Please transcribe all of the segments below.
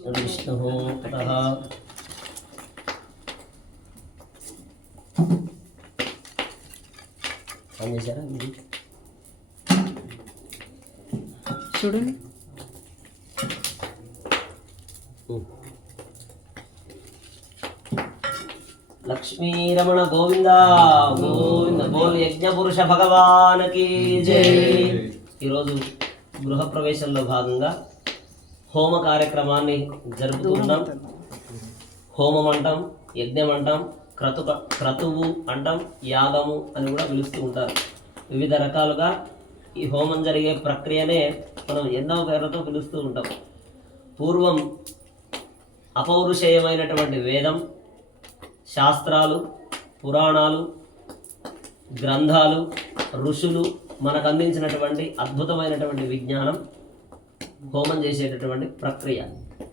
विष्णुः ततः పని చేశారా ఇది? చూడండి లక్ష్మీరమణ గోవింద గోవింద గోల్ యజ్ఞ పురుష భగవానకి జై ఈరోజు గృహప్రవేశంలో భాగంగా హోమ కార్యక్రమాన్ని జరుపుతున్నాం హోమం అంటాం యజ్ఞం అంటాం క్రతు క్రతువు అంటాం యాగము అని కూడా పిలుస్తూ ఉంటారు. వివిధ రకాలుగా ఈ హోమం జరిగే ప్రక్రియనే మనం ఎన్నో పేర్లతో పిలుస్తూ ఉంటాం. పూర్వం అపౌరుషేయమైనటువంటి వేదం శాస్త్రాలు పురాణాలు గ్రంథాలు ఋషులు మనకు అందించినటువంటి అద్భుతమైనటువంటి విజ్ఞానం హోమం చేసేటటువంటి ప్రక్రియ.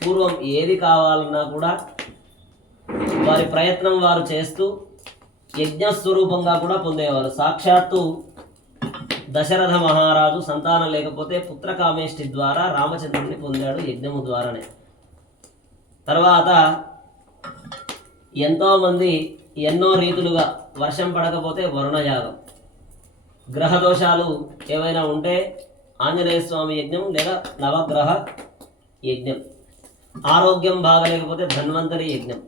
పూర్వం ఏది కావాలన్నా కూడా వారి ప్రయత్నం వారు చేస్తూ యజ్ఞస్వరూపంగా కూడా పొందేవారు. సాక్షాత్తు దశరథ మహారాజు సంతానం లేకపోతే పుత్రకామేష్టి ద్వారా రామచంద్రుడిని పొందాడు యజ్ఞము ద్వారానే. తర్వాత ఎంతోమంది ఎన్నో రీతులుగా వర్షం పడకపోతే వరుణయాగం. గ్రహ దోషాలు ఏవైనా ఉంటే ఆంజనేయ స్వామి యజ్ఞం లేదా నవగ్రహ యజ్ఞం. ఆరోగ్యం బాగలేకపోతే ధన్వంతరి యజ్ఞం.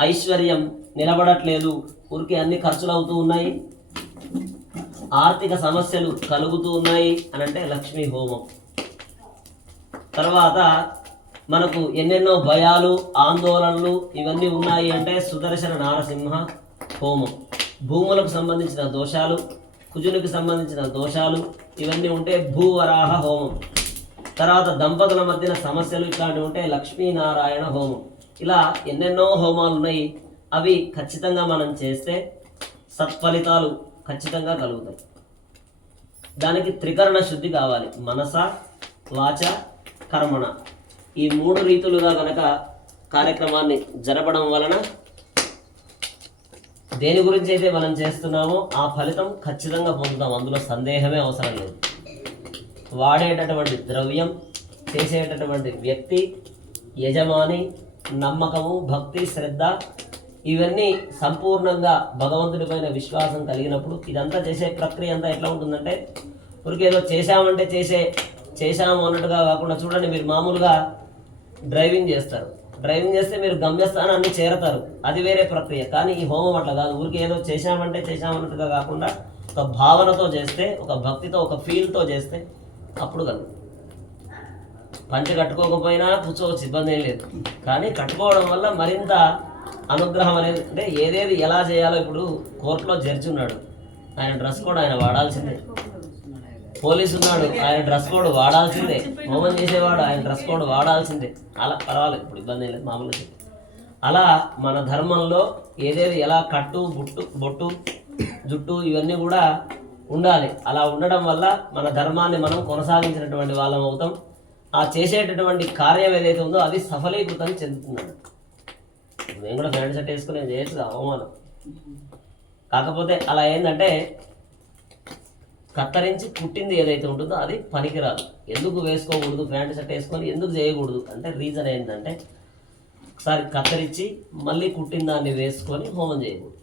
ఐశ్వర్యం నిలబడట్లేదు. ఊరికి అన్ని ఖర్చులు అవుతూ ఉన్నాయి. ఆర్థిక సమస్యలు కలుగుతూ ఉన్నాయి అని అంటే లక్ష్మీ హోమం. తర్వాత మనకు ఎన్నెన్నో భయాలు ఆందోళనలు ఇవన్నీ ఉన్నాయి అంటే సుదర్శన నారసింహ హోమం. భూములకు సంబంధించిన దోషాలు కుజునికి సంబంధించిన దోషాలు ఇవన్నీ ఉంటే భూవరాహ హోమం. తర్వాత దంపతుల మధ్యన సమస్యలు ఇట్లాంటివి ఉంటే లక్ష్మీనారాయణ హోమం. ఇలా ఎన్నెన్నో హోమాలు ఉన్నాయి. అవి ఖచ్చితంగా మనం చేస్తే సత్ఫలితాలు ఖచ్చితంగా కలుగుతాయి. దానికి త్రికరణ శుద్ధి కావాలి. మనస వాచ కర్మణ. ఈ మూడు రీతులుగా కనుక కార్యక్రమాన్ని జరపడం వలన దేని గురించి అయితే మనం చేస్తున్నామో ఆ ఫలితం ఖచ్చితంగా పొందుతాం. అందులో సందేహమే అవసరం లేదు. వాడేటటువంటి ద్రవ్యం చేసేటటువంటి వ్యక్తి యజమాని నమ్మకము భక్తి శ్రద్ధ ఇవన్నీ సంపూర్ణంగా భగవంతుడిపైన విశ్వాసం కలిగినప్పుడు ఇదంతా చేసే ప్రక్రియ అంతా ఎట్లా ఉంటుందంటే ఊరికేదో చేశామంటే చేసే చేశాము అన్నట్టుగా కాకుండా చూడండి మీరు మామూలుగా డ్రైవింగ్ చేస్తారు. డ్రైవింగ్ చేస్తే మీరు గమ్యస్థానాన్ని చేరతారు. అది వేరే ప్రక్రియ. కానీ ఈ హోమం అట్లా కాదు. ఊరికి ఏదో చేశామంటే చేశామన్నట్టుగా కాకుండా ఒక భావనతో చేస్తే ఒక భక్తితో ఒక ఫీల్తో చేస్తే అప్పుడు కలుగు పంచ కట్టుకోకపోయినా కూర్చోవచ్చు ఇబ్బంది ఏం లేదు. కానీ కట్టుకోవడం వల్ల మరింత అనుగ్రహం అనేది అంటే ఏదేది ఎలా చేయాలో ఇప్పుడు కోర్టులో జడ్జి ఉన్నాడు. ఆయన డ్రెస్ కూడా ఆయన వాడాల్సిందే. పోలీసు ఉన్నాడు ఆయన డ్రెస్ కోడ్ వాడాల్సిందే. హోమం చేసేవాడు ఆయన డ్రెస్ కోడ్ వాడాల్సిందే. అలా పర్వాలేదు ఇప్పుడు ఇబ్బంది లేదు మామూలుగా అలా మన ధర్మంలో ఏదేది ఎలా కట్టు బుట్టు బొట్టు జుట్టు ఇవన్నీ కూడా ఉండాలి. అలా ఉండడం వల్ల మన ధర్మాన్ని మనం కొనసాగించినటువంటి వాళ్ళం అవుతాం. ఆ చేసేటటువంటి కార్యం ఏదైతే ఉందో అది సఫలీకృతం చెందుతుంది నేను కూడా ప్యాంట్ షర్ట్ వేసుకుని నేను చేయొచ్చు అవమానం. కాకపోతే అలా ఏంటంటే కత్తరించి కుట్టింది ఏదైతే ఉంటుందో అది పనికిరాదు. ఎందుకు వేసుకోకూడదు? ప్యాంట్ షర్ట్ వేసుకొని ఎందుకు చేయకూడదు? అంటే రీజన్ ఏంటంటే ఒకసారి కత్తరించి మళ్ళీ కుట్టిన దాన్ని వేసుకొని హోమం చేయకూడదు.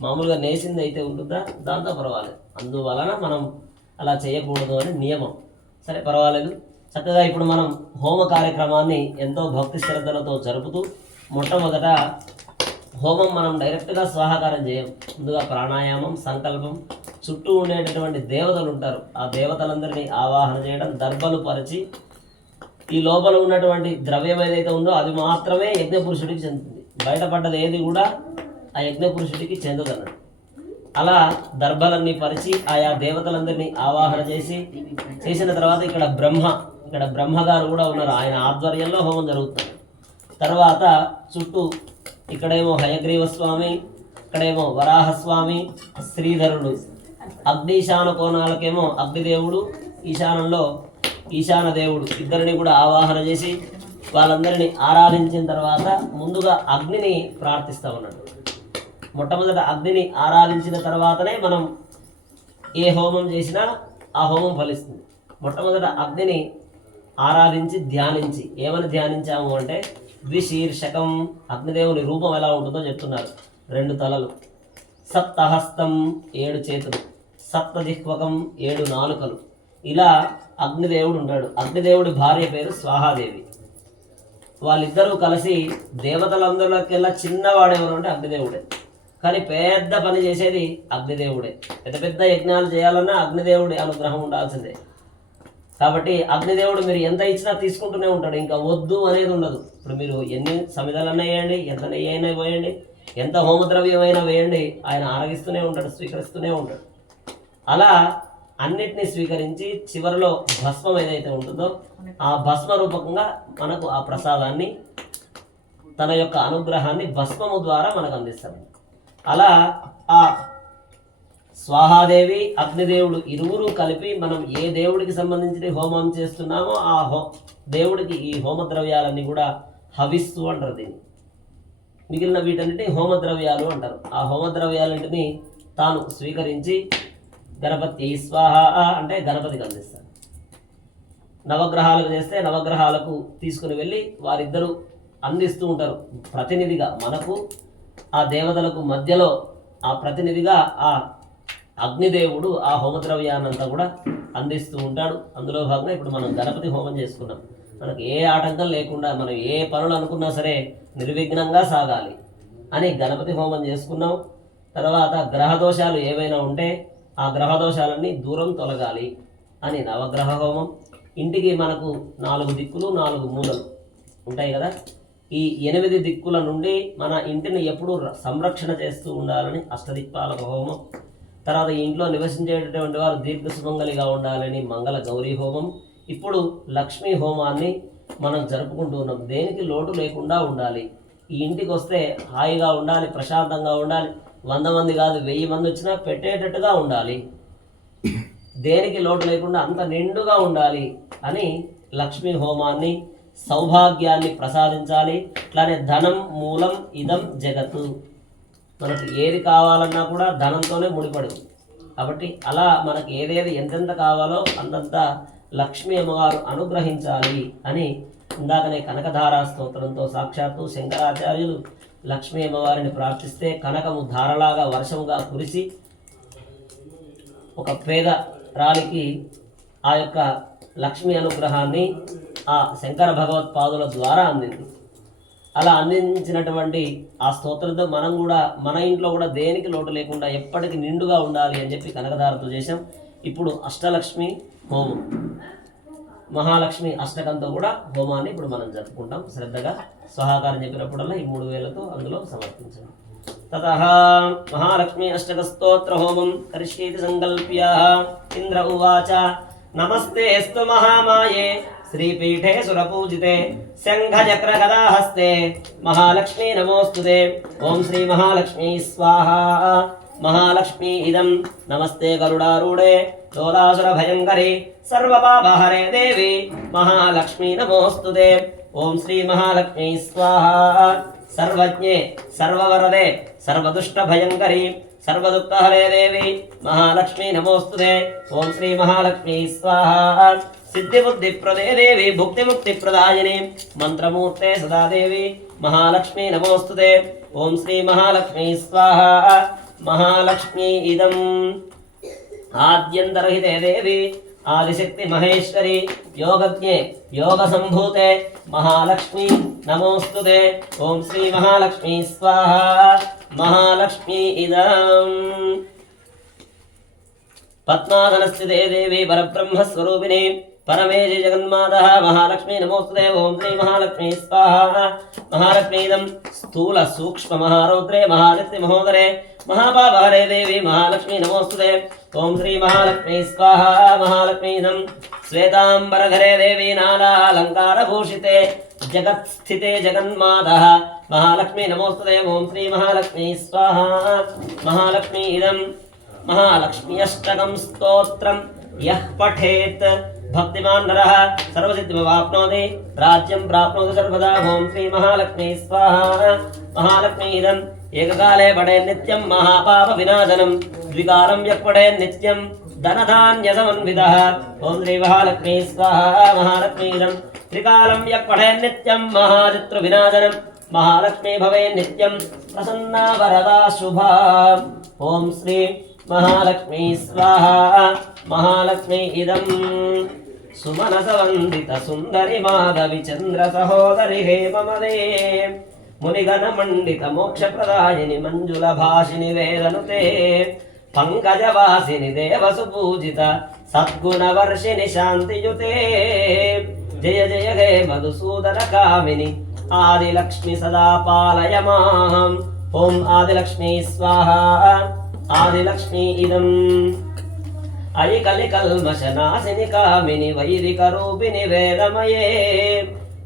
మామూలుగా నేసింది అయితే ఉంటుందా? దాంతో పర్వాలేదు. అందువలన మనం అలా చేయకూడదు అని నియమం. సరే పర్వాలేదు. చక్కగా ఇప్పుడు మనం హోమ కార్యక్రమాన్ని ఎంతో భక్తి శ్రద్ధలతో జరుపుతూ మొట్టమొదట హోమం మనం డైరెక్ట్గా స్వాహాకారం చేయం. ముందుగా ప్రాణాయామం సంకల్పం చుట్టూ ఉండేటటువంటి దేవతలు ఉంటారు. ఆ దేవతలందరినీ ఆవాహన చేయడం దర్భలు పరిచి ఈ లోపల ఉన్నటువంటి ద్రవ్యం ఏదైతే ఉందో అది మాత్రమే యజ్ఞపురుషుడికి చెందుతుంది. బయటపడ్డది ఏది కూడా ఆ యజ్ఞపురుషుడికి పురుషుడికి అలా దర్భలన్నీ పరిచి ఆయా దేవతలందరినీ ఆవాహన చేసి చేసిన తర్వాత ఇక్కడ బ్రహ్మ ఇక్కడ బ్రహ్మగారు కూడా ఉన్నారు. ఆయన ఆధ్వర్యంలో హోమం జరుగుతుంది. తర్వాత చుట్టూ ఇక్కడేమో హయగ్రీవ స్వామి ఇక్కడేమో వరాహస్వామి శ్రీధరుడు అగ్నిశాన కోణాలకేమో అగ్నిదేవుడు ఈశానంలో ఈశాన దేవుడు ఇద్దరిని కూడా ఆవాహన చేసి వాళ్ళందరినీ ఆరాధించిన తర్వాత ముందుగా అగ్నిని ప్రార్థిస్తా ఉన్నాడు. మొట్టమొదట అగ్నిని ఆరాధించిన తర్వాతనే మనం ఏ హోమం చేసినా ఆ హోమం ఫలిస్తుంది. మొట్టమొదట అగ్నిని ఆరాధించి ధ్యానించి. ఏమని ధ్యానించాము అంటే ద్విశీర్షకం అగ్నిదేవుని రూపం ఎలా ఉంటుందో చెప్తున్నారు. రెండు తలలు. సప్తహస్తం ఏడు చేతులు. సప్తదిహ్వకం ఏడు నాలుకలు. ఇలా అగ్నిదేవుడు ఉంటాడు. అగ్నిదేవుడి భార్య పేరు స్వాహాదేవి. వాళ్ళిద్దరూ కలిసి దేవతలందరిలోకెల్లా చిన్నవాడు ఎవరు అంటే అగ్నిదేవుడే. కానీ పెద్ద పని చేసేది అగ్నిదేవుడే. పెద్ద పెద్ద యజ్ఞాలు చేయాలన్నా అగ్నిదేవుడి అనుగ్రహం ఉండాల్సిందే. కాబట్టి అగ్నిదేవుడు మీరు ఎంత ఇచ్చినా తీసుకుంటూనే ఉంటాడు. ఇంకా వద్దు అనేది ఉండదు. ఇప్పుడు మీరు ఎన్ని సమిధలన్నా వేయండి ఎంత నెయ్యి అయినా వేయండి ఎంత హోమద్రవ్యమైనా వేయండి ఆయన ఆరగిస్తూనే ఉంటాడు స్వీకరిస్తూనే ఉంటాడు. అలా అన్నిటినీ స్వీకరించి చివరిలో భస్మం ఏదైతే ఉంటుందో ఆ భస్మ రూపకంగా మనకు ఆ ప్రసాదాన్ని తన యొక్క అనుగ్రహాన్ని భస్మము ద్వారా మనకు అందిస్తాడు అలా ఆ స్వాహాదేవి అగ్నిదేవుడు ఇరువురు కలిపి మనం ఏ దేవుడికి సంబంధించిన హోమం చేస్తున్నామో ఆ హో దేవుడికి ఈ హోమద్రవ్యాలన్నీ కూడా హవిస్తూ అంటారు దీన్ని. మిగిలిన వీటన్నిటిని హోమ ద్రవ్యాలు అంటారు. ఆ హోమద్రవ్యాలంటిని తాను స్వీకరించి గణపతి స్వాహ అంటే గణపతికి అందిస్తారు. నవగ్రహాలకు చేస్తే నవగ్రహాలకు తీసుకుని వెళ్ళి వారిద్దరూ అందిస్తూ ఉంటారు. ప్రతినిధిగా మనకు ఆ దేవతలకు మధ్యలో ఆ ప్రతినిధిగా ఆ అగ్నిదేవుడు ఆ హోమద్రవ్యాన్నంతా కూడా అందిస్తూ ఉంటాడు. అందులో భాగంగా ఇప్పుడు మనం గణపతి హోమం చేసుకున్నాం. మనకు ఏ ఆటంకం లేకుండా మనం ఏ పనులు అనుకున్నా సరే నిర్విఘ్నంగా సాగాలి అని గణపతి హోమం చేసుకున్నాం. తర్వాత గ్రహ దోషాలు ఏవైనా ఉంటే ఆ గ్రహ దోషాలన్నీ దూరం తొలగాలి అని నవగ్రహ హోమం. ఇంటికి మనకు నాలుగు దిక్కులు నాలుగు మూలలు ఉంటాయి కదా. ఈ ఎనిమిది దిక్కుల నుండి మన ఇంటిని ఎప్పుడూ ర- సంరక్షణ చేస్తూ ఉండాలని అష్టదిక్పాలక హోమం. తర్వాత ఇంట్లో నివసించేటటువంటి వారు దీర్ఘ సుమంగలిగా ఉండాలని మంగళ గౌరీ హోమం. ఇప్పుడు లక్ష్మీ హోమాన్ని మనం జరుపుకుంటూ ఉన్నాం. దేనికి లోటు లేకుండా ఉండాలి. ఈ ఇంటికి వస్తే హాయిగా ఉండాలి ప్రశాంతంగా ఉండాలి. వంద మంది కాదు వెయ్యి మంది వచ్చినా పెట్టేటట్టుగా ఉండాలి. దేనికి లోటు లేకుండా అంత నిండుగా ఉండాలి అని లక్ష్మీ హోమాన్ని సౌభాగ్యాన్ని ప్రసాదించాలి. అట్లానే ధనం మూలం ఇదం జగత్తు. మనకు ఏది కావాలన్నా కూడా ధనంతోనే ముడిపడు కాబట్టి అలా మనకి ఏదేది ఎంతెంత కావాలో అంతంత లక్ష్మీ అమ్మవారు అనుగ్రహించాలి అని ఇందాకనే కనకధారా స్తోత్రంతో సాక్షాత్తు శంకరాచార్యులు లక్ష్మీ అమ్మవారిని ప్రార్థిస్తే కనకము ధారలాగా వర్షముగా కురిసి ఒక పేద రాలికి ఆ యొక్క లక్ష్మీ అనుగ్రహాన్ని ఆ శంకర భగవత్పాదుల ద్వారా అందింది. అలా అందించినటువంటి ఆ స్తోత్రంతో మనం కూడా మన ఇంట్లో కూడా దేనికి లోటు లేకుండా ఎప్పటికీ నిండుగా ఉండాలి అని చెప్పి కనకధారతో చేశాం. ఇప్పుడు అష్టలక్ష్మి హోమం. మహాలక్ష్మి అష్టకంతో కూడా హోమాన్ని ఇప్పుడు మనం జరుపుకుంటాం. శ్రద్ధగా సహకారం చెప్పినప్పుడల్లా ఈ మూడు వేలతో అందులో సమర్పించండి. తత మహాలక్ష్మి అష్టక స్తోత్ర హోమం కరిష్యేతి సంకల్ప్య. ఇంద్ర ఉవాచ నమస్తే స్తు మహామాయే. శ్రీపీఠే సురపూజితే శంఖచక్ర గదాహస్తే మహాలక్ష్మీ నమోస్తుతే. ఓం శ్రీ మహాలక్ష్మీ స్వాహా. మహాలక్ష్మీ ఇదం. నమస్తే గరుడారూఢే. లోలాసుర భయంకరి సర్వపాపహరే దేవి. మహాలక్ష్మీ నమోస్తుదే ఓం శ్రీ మహాలక్ష్మీ స్వాహ. సర్వజ్ఞే సర్వవరదే సర్వదుష్ట భయంకరి సర్వదుఃఖహరే దేవి. మహాలక్ష్మీ నమోస్తుదే ఓం శ్రీ మహాలక్ష్మీ స్వాహ. సిద్ధిబుద్ధి ప్రదే దేవి భుక్తి ముక్తి మంత్రమూర్తే సదాదేవి మహాలక్ష్మీ నమోస్తుతే. ఓం శ్రీ మహాలక్ష్మీ స్వాహ. మహాలక్ష్మీ ఇదం. ఆద్యంతరహితే దేవి ఆదిశక్తి మహేశ్వరి యోగజ్ఞే యోగ సంభూతే మహాలక్ష్మి నమోస్తుతే. ఓం శ్రీ మహాలక్ష్మి స్వాహ. మహాలక్ష్మి ఇదం. పద్మాసనస్థితే దేవి పరబ్రహ్మస్వరూపిణి పరమేజి జగన్మాత మహాలక్ష్మీ నమోస్తుతే. ఓం శ్రీ మహాలక్ష్మీ స్వాహ. మహాలక్ష్మీదం స్థూల సూక్ష్మ మహారౌద్రే మహానిత్య మహోదరే మహాభారే దేవి మహాలక్ష్మి నమోస్తుదే ఓం శ్రీ మహాలక్ష్మి స్వాహ మహాలక్ష్మీనం శ్వేతాంబరఘరే దేవి నాలాలంకారభూషితే జగత్స్థితే జగన్మాత మహాలక్ష్మి నమోస్తుదే ఓం శ్రీ మహాలక్ష్మి స్వాహ మహాలక్ష్మి ఇదం మహాలక్ష్మ్యష్టకం స్తోత్రం యః పఠేత్ భక్తిమాన్ నరః సర్వసిద్ధిమవాప్నోతి రాజ్యం ప్రాప్నోతి సర్వదా ఓం శ్రీ మహాలక్ష్మి స్వాహ మహాలక్ష్మి ఇదం ఏకకాలే పడే నిత్యం మహాపాప వినాశనం. ద్వికాలం యక్పడే నిత్యం ధనధాన్య సమన్విత ఓం శ్రీ మహాలక్ష్మీ స్వాహ మహాలక్ష్మీరం. త్రికాలం యక్పడే నిత్యం మహాచిత్ర వినాశనం. మహాలక్ష్మీ భవే నిత్యం ప్రసన్నా వరదా శుభ. ఓం శ్రీ మహాలక్ష్మీ స్వాహ మహాలక్ష్మీ ఇదం. సుమనస వందిత సుందరి మాధవి చంద్ర సహోదరి హే మమదే మునిగణ మండిత మోక్ష ప్రదాయిని మంజుల భాషిని వేరనుతే పంకజవాసిని దేవసు పూజిత సద్గుణ వర్షిణి శాంతియుతే. జయ జయ హే మధుసూదన కామిని ఆదిలక్ష్మి సదా పాలయ మాం ఓం ఆదిలక్ష్మి స్వాహ. ఆదిలక్ష్మి ఇదం. అయి కలి కల్మశనాశిని కామిని వైరిక రూపిణి వేదమయే.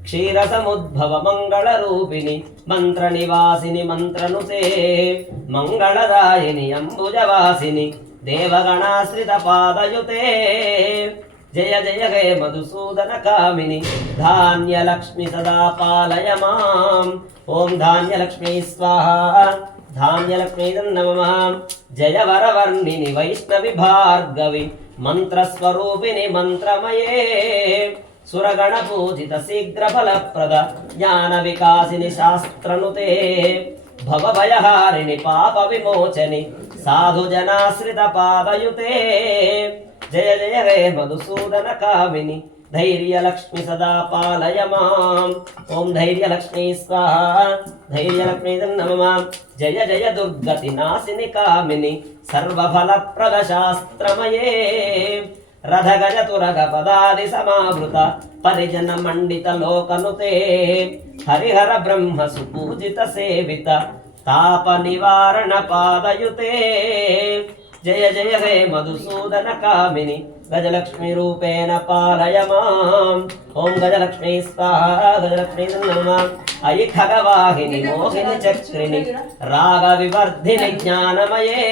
క్షీర సముద్భవ మంగళ రూపిణి మంత్ర నివాసిని మంత్రనుతే మంగళదాయిని అంబుజవాసిని దేవగణాశ్రిత పాదయుతే జయ జయ హే మధుసూదన కామిని ధాన్యలక్ష్మి సదా పాలయ మాం ఓం ధాన్యలక్ష్మీ స్వాహ. ధాన్యలక్ష్మీ నమ. జయ వరవర్ణిని వైష్ణవి భార్గవి మంత్రస్వరూపిణి మంత్రమయే. సురగణ పూజిత శీఘ్ర ఫలప్రద జ్ఞాన వికాసిని శాస్త్రనుతే భవభయహారిణి పాప విమోచని సాధు జనాశ్రిత పాదయుతే జయ జయ రే మధుసూదన కామిని ధైర్యలక్ష్మి సదా పాలయ మాం ఓం ధైర్యలక్ష్మి స్వాహ ధైర్యలక్ష్మి నమ జయ జయ దుర్గతి నాశిని కామిని సర్వఫలప్రద శాస్త్రమయే రథగజ తురగ పదాది సమావృత పరిజన మండిత లోకనుతే హరిహర బ్రహ్మ సుపూజిత సేవిత తాప నివారణ పాదయుతే. జయ జయ హే మధుసూదన కామిని గజలక్ష్మి రూపేణ పాలయ మాం. ఓం గజలక్ష్మి స్వాహ గజలక్ష్మి అయి ఖగవాహిని మోహిని చక్రిని రాగ వివర్ధిని జ్ఞానమయే.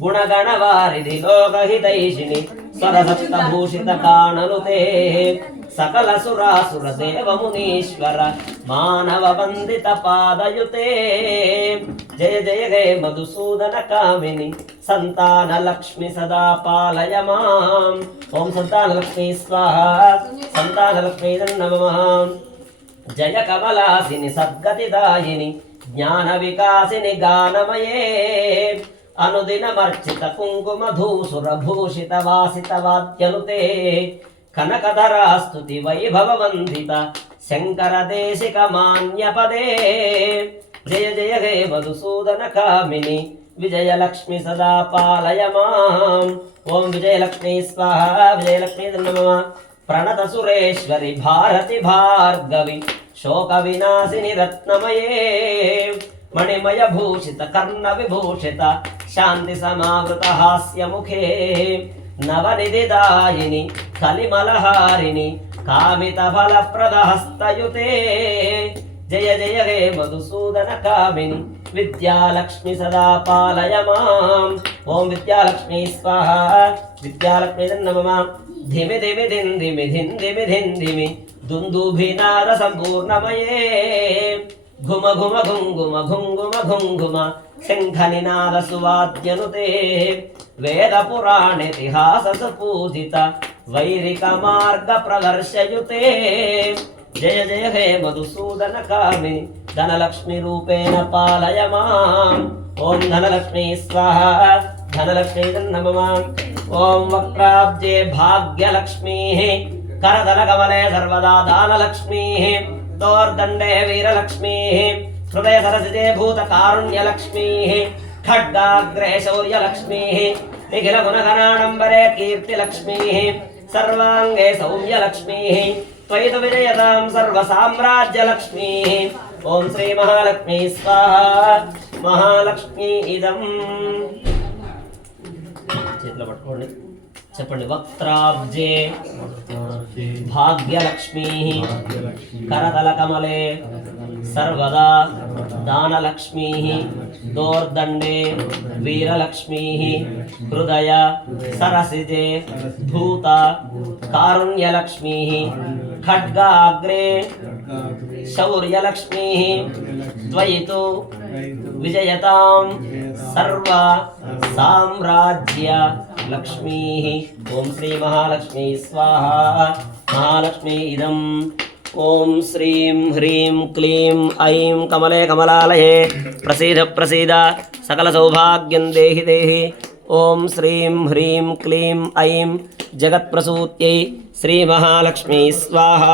గుణగణ వారిది లోకహితైషిని స్వరసప్త భూషిత కాణనుతే సకల సురాసుర దేవమునీశ్వర మానవ వందిత పాదయుతే. జయ జయ హే మధుసూదన కామిని సంతాన లక్ష్మి సదా పాలయ మాం. ఓం సంతాన లక్ష్మి స్వాహ. సంతాన లక్ష్మి నమ జయ కమలాసిని సద్గతిదాయిని జ్ఞాన వికాసిని గానమయే. అనుదినమర్చిత కుంకుమ భూషిత వాసిత వాద్యనుతే కనకధరాస్తుతి వైభవ వందిత శంకర దేశిక మాన్యపదే జయ జయ హే మధుసూదన కామిని విజయలక్ష్మి సదా పాలయ మాం ఓం విజయలక్ష్మీ స్వాహ విజయలక్ష్మీ నమ ప్రణత సురేశ్వరి భారతి భార్గవి శోక వినాశిని రత్నమయే మణిమయ భూషిత కర్ణ విభూషిత శాంతి సమావృత హాస్య ముఖే నవనిధిదాయిని కలిమలహారిణి కామిత ఫలప్రద హస్తయుతే జయ జయ హే మధుసూదన కామిని విద్యాలక్ష్మి సదా పాలయ మాం ఓం విద్యాలక్ష్మి స్వాహ విద్యాలక్ష్మి నమ ధిమి ధిమి ధిన్ ధిమి ధిన్ ధిమి ధిన్ ధిమి దుందుభినాద సంపూర్ణమయే ఘుమ ఘుమ ఘుంగుమ ఘుంగుమ ఘుంగుమ శంఖ నినాద సువాద్యనుతే వేద పురాణేతిహాస పూజిత. వైరిక మార్గ ప్రదర్శయుతే. జయ జయ హే మధుసూదన కామి. ధనలక్ష్మి రూపేణ పాలయ మాం ఓం ధనలక్ష్మి స్వాహ. ధనలక్ష్మి నమమాం ఓం వక్రాబ్జే భాగ్యలక్ష్మీ. కరదల కమలే సర్వదా దానలక్ష్మీ. దోర్దండే వీరలక్ష్మీ హృదయ సరసిజే భూత కారుణ్యలక్ష్మీ ఖడ్గాగ్రే శౌర్యలక్ష్మీ నిఖిల గుణగణాడంబరే కీర్తిలక్ష్మీ సర్వాంగే సౌమ్యలక్ష్మీ త్వయిత విజయతాం సర్వసామ్రాజ్యలక్ష్మీ ఓం శ్రీ మహాలక్ష్మీ స్వాహ మహాలక్ష్మీ ఇదం చేతిలో పట్టుకోండి. చెప్పండి. వక్త్రాబ్జే భాగ్యలక్ష్మీ కరతల కమలే సర్వదా దానలక్ష్మీ దోర్దండే వీరలక్ష్మీ హృదయ సరసిజే భూత కారుణ్యలక్ష్మీ ఖడ్గాగ్రే శౌర్యలక్ష్మీ ద్వయితు విజయతాం సర్వ సామ్రాజ్య లక్ష్మీ ఓం శ్రీ మహాలక్ష్మీ స్వాహ మహాలక్ష్మీ ఇదం ఓం శ్రీం హ్రీం క్లీం ఐం కమలే కమలాలయే ప్రసీద ప్రసీద సకల సౌభాగ్యం దేహి దేహి ఓం శ్రీం హ్రీం క్లీం ఐం జగత్ప్రసూత్యై శ్రీమహాలక్ష్మీ స్వాహ.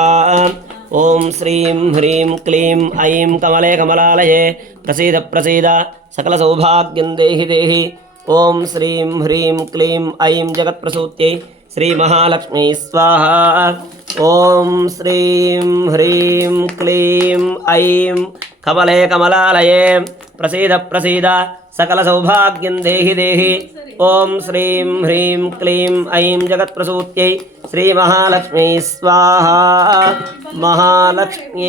ఓం శ్రీం హ్రీం క్లీం ఐం కమలే కమలాలయే ప్రసీద ప్రసీద సకల సౌభాగ్యం దేహి దేహి. ఓం శ్రీం హ్రీం క్లీం ఐం జగత్ప్రసూత్యై శ్రీమహాలక్ష్మీ స్వాహ. ఓం శ్రీం హ్రీం క్లీం ఐం కమలే కమలాలయే. ప్రసీద ప్రసీద సకల సౌభాగ్యం దేహి దేహి. ఓం శ్రీం హ్రీం క్లీం ఐం జగత్ప్రసూత్యై శ్రీమహాలక్ష్మీ స్వాహ. మహాలక్ష్మీ